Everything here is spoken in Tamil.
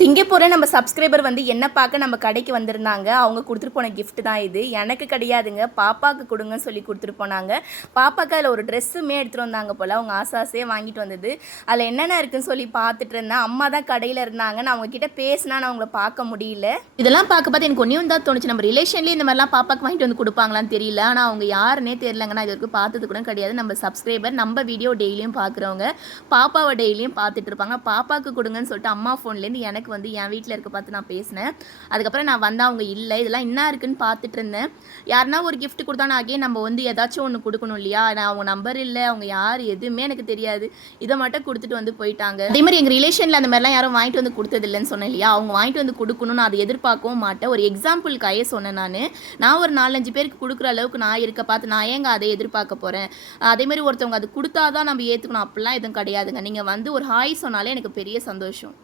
சிங்கப்பூரை நம்ம சப்ஸ்கிரைபர் வந்து என்ன பார்க்க நம்ம கடைக்கு வந்திருந்தாங்க? அவங்க கொடுத்துட்டு போன கிஃப்ட் தான் இது. எனக்கு கிடையாதுங்க. பாப்பாவுக்கு கொடுங்கன்னு சொல்லி கொடுத்துட்டு போனாங்க. பாப்பாவுக்கு அதில் ஒரு ட்ரெஸ்ஸுமே எடுத்துகிட்டு வந்தாங்க போல். அவங்க ஆசாசே வாங்கிட்டு வந்தது. அதில் என்னென்ன இருக்குன்னு சொல்லி பார்த்துட்டு இருந்தேன். அம்மா தான் கடையில் இருந்தாங்க நான் அவங்கக்கிட்ட பேசினா நான் அவங்கள பார்க்க முடியல. இதெல்லாம் பார்க்க பார்த்து எனக்கு ஒன்றும் தான் தோணுச்சு. நம்ம ரிலேஷன்லேயே இந்த மாதிரிலாம் பாப்பாக்கு வாங்கிட்டு வந்து கொடுப்பாங்களான்னு தெரியல. ஆனால் அவங்க யாருன்னே தெரியலங்க. நான் இது வரைக்கும் பார்த்தது கூட கிடையாது. நம்ம சப்ஸ்கிரைபர் நம்ம வீடியோ டெய்லியும் பார்க்குறவங்க. பாப்பாவை டெய்லியும் பார்த்துட்டு இருப்பாங்க. பாப்பாவுக்கு கொடுங்கன்னு சொல்லிட்டு அம்மா ஃபோன்லேருந்து எனக்கு வந்து என் வீட்டில் இருக்க பார்த்து நான் பேசினேன். அதுக்கப்புறம் நான் வந்து அவங்க இல்லை இதெல்லாம் என்ன இருக்குன்னு பார்த்துட்டு இருந்தேன். யாருன்னா ஒரு கிஃப்ட் கொடுத்தா நம்ம வந்து ஏதாச்சும் ஒன்று கொடுக்கணும் இல்லையா? நான் அவங்க நம்பர் இல்லை அவங்க யார் எதுவுமே எனக்கு தெரியாது. இதை மட்டும் கொடுத்துட்டு வந்து போயிட்டாங்க. அதே மாதிரி எங்கள் ரிலேஷனில் அந்த மாதிரிலாம் யாரும் வாங்கிட்டு வந்து கொடுத்தது இல்லைன்னு சொன்னேன் இல்லையா? அவங்க வாங்கிட்டு வந்து கொடுக்கணும்னு அதை எதிர்பார்க்கவும் மாட்டேன். ஒரு எக்ஸாம்பிளுக்காயே சொன்னேன் நான். நான் ஒரு நாலஞ்சு பேருக்கு கொடுக்குற அளவுக்கு நான் இருக்க பார்த்து நான் ஏங்க அதை எதிர்பார்க்க போகிறேன் அதே மாதிரி ஒருத்தவங்க அது கொடுத்தா தான் நம்ம ஏற்றுக்கணும் அப்படிலாம் எதுவும் கிடையாதுங்க. நீங்கள் வந்து ஒரு ஹாய் சொன்னாலே எனக்கு பெரிய சந்தோஷம்.